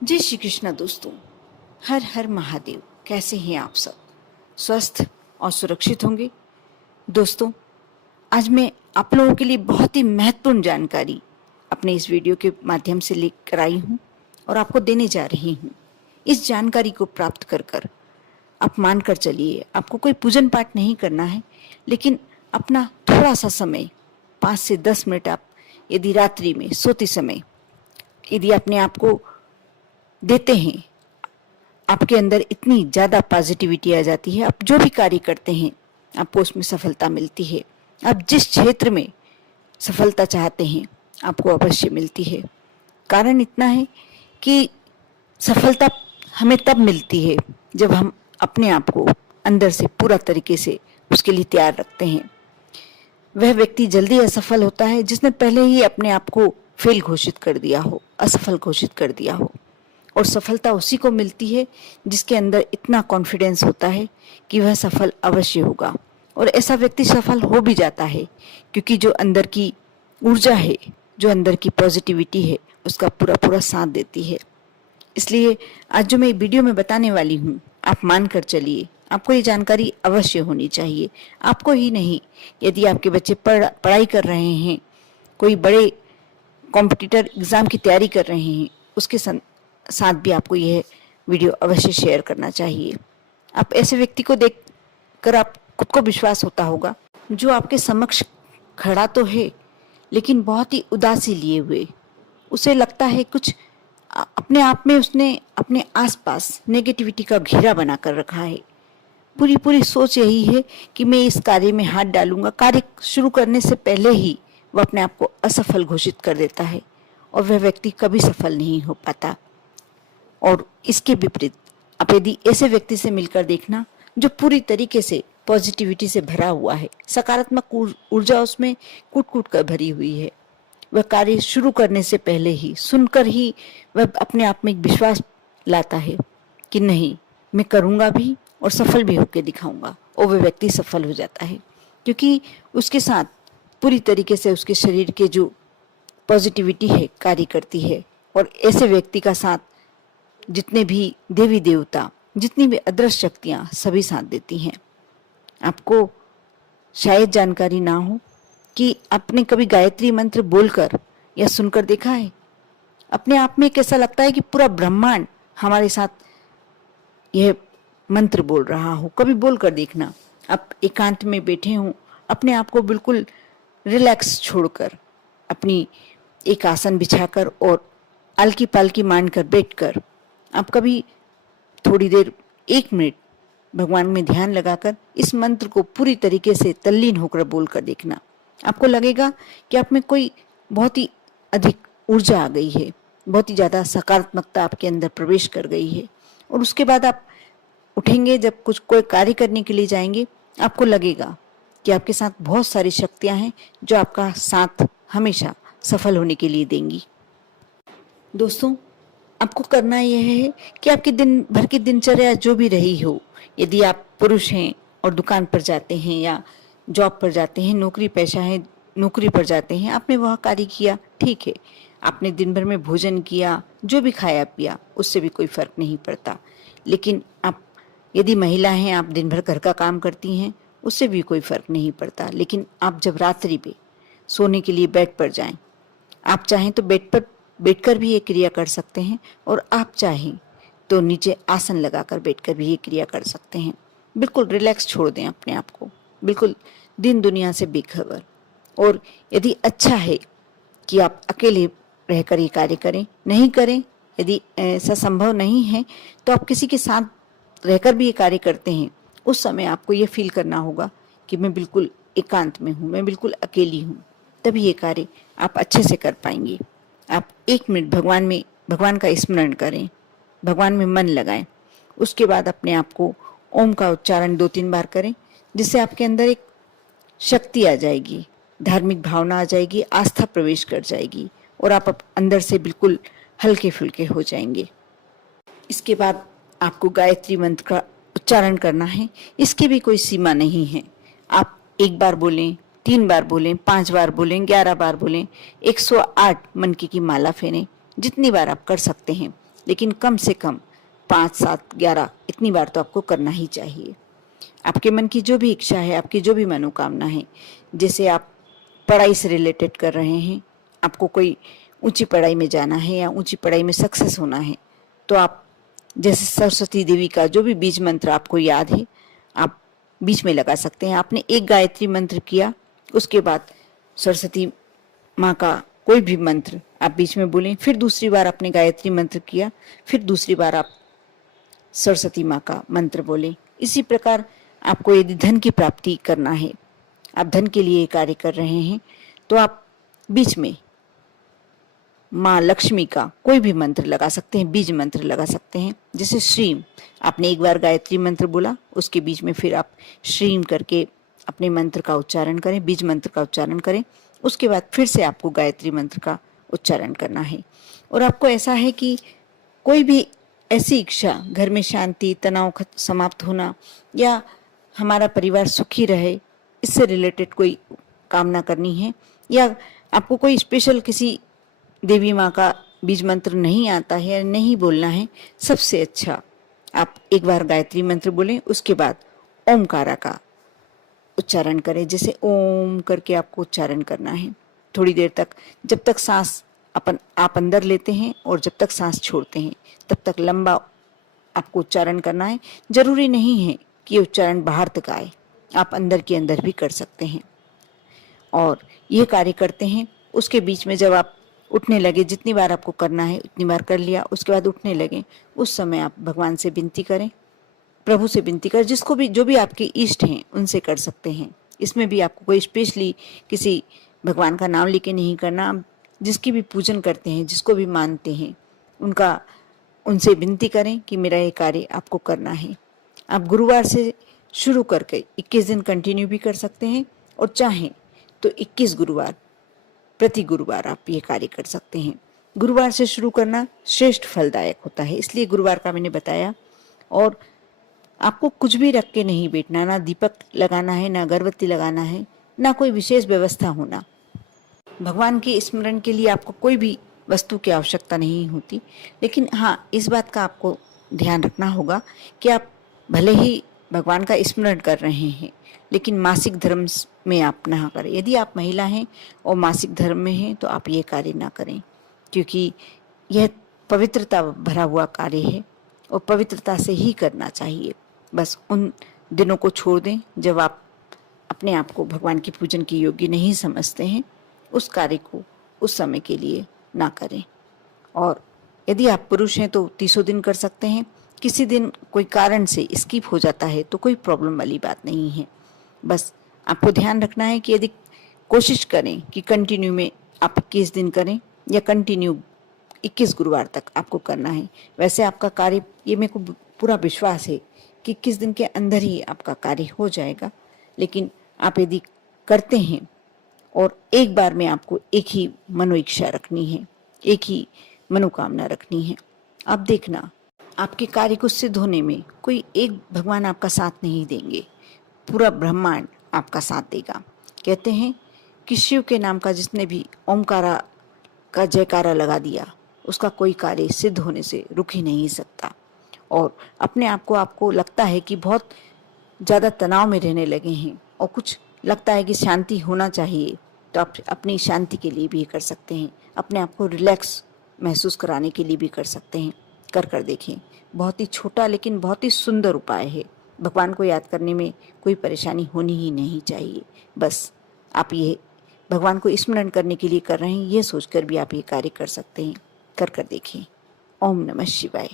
जय श्री कृष्णा दोस्तों। हर हर महादेव। कैसे हैं आप सब? स्वस्थ और सुरक्षित होंगे। दोस्तों, आज मैं आप लोगों के लिए बहुत ही महत्वपूर्ण जानकारी अपने इस वीडियो के माध्यम से लेकर आई हूँ और आपको देने जा रही हूँ। इस जानकारी को प्राप्त कर कर आप मान कर चलिए, आपको कोई पूजन पाठ नहीं करना है, लेकिन अपना थोड़ा सा समय 5 से 10 मिनट आप यदि रात्रि में सोते समय यदि अपने आप को देते हैं, आपके अंदर इतनी ज़्यादा पॉजिटिविटी आ जाती है। आप जो भी कार्य करते हैं आपको उसमें सफलता मिलती है। आप जिस क्षेत्र में सफलता चाहते हैं आपको अवश्य मिलती है। कारण इतना है कि सफलता हमें तब मिलती है जब हम अपने आप को अंदर से पूरा तरीके से उसके लिए तैयार रखते हैं। वह व्यक्ति जल्दी असफल होता है जिसने पहले ही अपने आप को फेल घोषित कर दिया हो, असफल घोषित कर दिया हो। और सफलता उसी को मिलती है जिसके अंदर इतना कॉन्फिडेंस होता है कि वह सफल अवश्य होगा। और ऐसा व्यक्ति सफल हो भी जाता है क्योंकि जो अंदर की ऊर्जा है, जो अंदर की पॉजिटिविटी है, उसका पूरा पूरा साथ देती है। इसलिए आज जो मैं वीडियो में बताने वाली हूँ, आप मान कर चलिए, आपको ये जानकारी अवश्य होनी चाहिए। आपको ही नहीं, यदि आपके बच्चे पढ़ाई कर रहे हैं, कोई बड़े कॉम्पिटिटर एग्ज़ाम की तैयारी कर रहे हैं, उसके साथ भी आपको यह वीडियो अवश्य शेयर करना चाहिए। आप ऐसे व्यक्ति को देख कर आप खुद को विश्वास होता होगा जो आपके समक्ष खड़ा तो है लेकिन बहुत ही उदासी लिए हुए। उसे लगता है कुछ अपने आप में उसने अपने आसपास नेगेटिविटी का घेरा बना कर रखा है। पूरी पूरी सोच यही है कि मैं इस कार्य में हाथ डालूंगा। कार्य शुरू करने से पहले ही वह अपने आप को असफल घोषित कर देता है और वह व्यक्ति कभी सफल नहीं हो पाता। और इसके विपरीत आप यदि ऐसे व्यक्ति से मिलकर देखना जो पूरी तरीके से पॉजिटिविटी से भरा हुआ है, सकारात्मक ऊर्जा उसमें कूट कूट कर भरी हुई है। वह कार्य शुरू करने से पहले ही सुनकर ही वह अपने आप में एक विश्वास लाता है कि नहीं, मैं करूँगा भी और सफल भी होकर दिखाऊंगा। और वह व्यक्ति सफल हो जाता है क्योंकि उसके साथ पूरी तरीके से उसके शरीर के जो पॉजिटिविटी है कार्य करती है। और ऐसे व्यक्ति का साथ जितने भी देवी देवता, जितनी भी अदृश्य शक्तियाँ सभी साथ देती हैं। आपको शायद जानकारी ना हो कि आपने कभी गायत्री मंत्र बोलकर या सुनकर देखा है? अपने आप में कैसा लगता है कि पूरा ब्रह्मांड हमारे साथ यह मंत्र बोल रहा हो। कभी बोल कर देखना। आप एकांत में बैठे हों, अपने आप को बिल्कुल रिलैक्स छोड़कर, अपनी एक आसन बिछाकर और आलकी पालकी मानकर बैठकर आप कभी थोड़ी देर 1 मिनट भगवान में ध्यान लगाकर इस मंत्र को पूरी तरीके से तल्लीन होकर बोलकर देखना। आपको लगेगा कि आप में कोई बहुत ही अधिक ऊर्जा आ गई है, बहुत ही ज़्यादा सकारात्मकता आपके अंदर प्रवेश कर गई है। और उसके बाद आप उठेंगे, जब कुछ कोई कार्य करने के लिए जाएंगे, आपको लगेगा कि आपके साथ बहुत सारी शक्तियां हैं जो आपका साथ हमेशा सफल होने के लिए देंगी। दोस्तों, आपको करना यह है कि आपकी दिन भर की दिनचर्या जो भी रही हो, यदि आप पुरुष हैं और दुकान पर जाते हैं या जॉब पर जाते हैं, नौकरी पेशा है, नौकरी पर जाते हैं, आपने वह कार्य किया, ठीक है। आपने दिन भर में भोजन किया, जो भी खाया पिया, उससे भी कोई फर्क नहीं पड़ता। लेकिन आप यदि महिला हैं, आप दिन भर घर का काम करती हैं, उससे भी कोई फर्क नहीं पड़ता। लेकिन आप जब रात्रि पे सोने के लिए बेड पर जाएं, आप चाहें तो बेड पर बैठकर भी ये क्रिया कर सकते हैं और आप चाहें तो नीचे आसन लगाकर बैठकर भी ये क्रिया कर सकते हैं। बिल्कुल रिलैक्स छोड़ दें अपने आप को, बिल्कुल दिन दुनिया से बेखबर। और यदि अच्छा है कि आप अकेले रहकर ये कार्य करें, नहीं करें, यदि ऐसा संभव नहीं है तो आप किसी के साथ रहकर भी ये कार्य करते हैं, उस समय आपको ये फील करना होगा कि मैं बिल्कुल एकांत में हूँ, मैं बिल्कुल अकेली हूँ। तभी ये कार्य आप अच्छे से कर पाएंगे। आप 1 मिनट भगवान का स्मरण करें, भगवान में मन लगाएं। उसके बाद अपने आप को ओम का उच्चारण 2-3 बार करें, जिससे आपके अंदर एक शक्ति आ जाएगी, धार्मिक भावना आ जाएगी, आस्था प्रवेश कर जाएगी और आप अंदर से बिल्कुल हल्के फुल्के हो जाएंगे। इसके बाद आपको गायत्री मंत्र का उच्चारण करना है। इसकी भी कोई सीमा नहीं है। आप 1 बार बोलें, 3 बार बोलें, 5 बार बोलें, 11 बार बोलें, 108 मनके की माला फेरें, जितनी बार आप कर सकते हैं। लेकिन कम से कम 5, 7, 11 इतनी बार तो आपको करना ही चाहिए। आपके मन की जो भी इच्छा है, आपकी जो भी मनोकामना है, जैसे आप पढ़ाई से रिलेटेड कर रहे हैं, आपको कोई ऊंची पढ़ाई में जाना है या ऊंची पढ़ाई में सक्सेस होना है, तो आप जैसे सरस्वती देवी का जो भी बीज मंत्र आपको याद है, आप बीच में लगा सकते हैं। आपने एक गायत्री मंत्र किया, उसके बाद सरस्वती माँ का कोई भी मंत्र आप बीच में बोलें, फिर दूसरी बार आपने गायत्री मंत्र किया, फिर दूसरी बार आप सरस्वती माँ का मंत्र बोलें। इसी प्रकार आपको यदि धन की प्राप्ति करना है, आप धन के लिए कार्य कर रहे हैं, तो आप बीच में माँ लक्ष्मी का कोई भी मंत्र लगा सकते हैं, बीज मंत्र लगा सकते हैं। जैसे श्रीम, आपने एक बार गायत्री मंत्र बोला, उसके बीच में फिर आप श्रीम करके अपने मंत्र का उच्चारण करें, बीज मंत्र का उच्चारण करें। उसके बाद फिर से आपको गायत्री मंत्र का उच्चारण करना है। और आपको ऐसा है कि कोई भी ऐसी इच्छा, घर में शांति, तनाव समाप्त होना या हमारा परिवार सुखी रहे, इससे रिलेटेड कोई कामना करनी है, या आपको कोई स्पेशल किसी देवी माँ का बीज मंत्र नहीं आता है या नहीं बोलना है, सबसे अच्छा आप एक बार गायत्री मंत्र बोलें, उसके बाद ओमकारा का उच्चारण करें। जैसे ओम करके आपको उच्चारण करना है थोड़ी देर तक, जब तक सांस आप अंदर लेते हैं और जब तक सांस छोड़ते हैं, तब तक लंबा आपको उच्चारण करना है। जरूरी नहीं है कि ये उच्चारण बाहर तक आए, आप अंदर के अंदर भी कर सकते हैं। और ये कार्य करते हैं, उसके बीच में जब आप उठने लगे, जितनी बार आपको करना है उतनी बार कर लिया, उसके बाद उठने लगे, उस समय आप भगवान से विनती करें, प्रभु से विनती करें, जिसको भी जो भी आपके इष्ट हैं उनसे कर सकते हैं। इसमें भी आपको कोई स्पेशली किसी भगवान का नाम लेके नहीं करना। आप जिसकी भी पूजन करते हैं, जिसको भी मानते हैं, उनसे विनती करें कि मेरा ये कार्य आपको करना है। आप गुरुवार से शुरू करके 21 दिन कंटिन्यू भी कर सकते हैं, और चाहें तो 21 गुरुवार, प्रति गुरुवार आप ये कार्य कर सकते हैं। गुरुवार से शुरू करना श्रेष्ठ फलदायक होता है, इसलिए गुरुवार का मैंने बताया। और आपको कुछ भी रख के नहीं बैठना, ना दीपक लगाना है, ना अगरबत्ती लगाना है, ना कोई विशेष व्यवस्था होना। भगवान के स्मरण के लिए आपको कोई भी वस्तु की आवश्यकता नहीं होती। लेकिन हाँ, इस बात का आपको ध्यान रखना होगा कि आप भले ही भगवान का स्मरण कर रहे हैं, लेकिन मासिक धर्म में आप ना करें। यदि आप महिला हैं और मासिक धर्म में हैं, तो आप ये कार्य ना करें, क्योंकि यह पवित्रता भरा हुआ कार्य है और पवित्रता से ही करना चाहिए। बस उन दिनों को छोड़ दें जब आप अपने आप को भगवान की पूजन के योग्य नहीं समझते हैं, उस कार्य को उस समय के लिए ना करें। और यदि आप पुरुष हैं तो 30 दिन कर सकते हैं। किसी दिन कोई कारण से स्किप हो जाता है तो कोई प्रॉब्लम वाली बात नहीं है। बस आपको ध्यान रखना है कि यदि कोशिश करें कि कंटिन्यू में आप 21 दिन करें, या कंटिन्यू 21 गुरुवार तक आपको करना है। वैसे आपका कार्य, ये मेरे को पूरा विश्वास है कि 21 दिन के अंदर ही आपका कार्य हो जाएगा। लेकिन आप यदि करते हैं और एक बार में आपको एक ही मनोइच्छा रखनी है, एक ही मनोकामना रखनी है, आप देखना आपके कार्य को सिद्ध होने में कोई एक भगवान आपका साथ नहीं देंगे, पूरा ब्रह्मांड आपका साथ देगा। कहते हैं कि शिव के नाम का जिसने भी ओमकारा का जयकारा लगा दिया, उसका कोई कार्य सिद्ध होने से रुक ही नहीं सकता। और अपने आप को आपको लगता है कि बहुत ज़्यादा तनाव में रहने लगे हैं और कुछ लगता है कि शांति होना चाहिए, तो आप अपनी शांति के लिए भी कर सकते हैं, अपने आप को रिलैक्स महसूस कराने के लिए भी कर सकते हैं। कर देखें, बहुत ही छोटा लेकिन बहुत ही सुंदर उपाय है। भगवान को याद करने में कोई परेशानी होनी ही नहीं चाहिए। बस आप ये भगवान को स्मरण करने के लिए कर रहे हैं, ये सोचकर भी आप ये कार्य कर सकते हैं। कर देखें। ओम नमः शिवाय।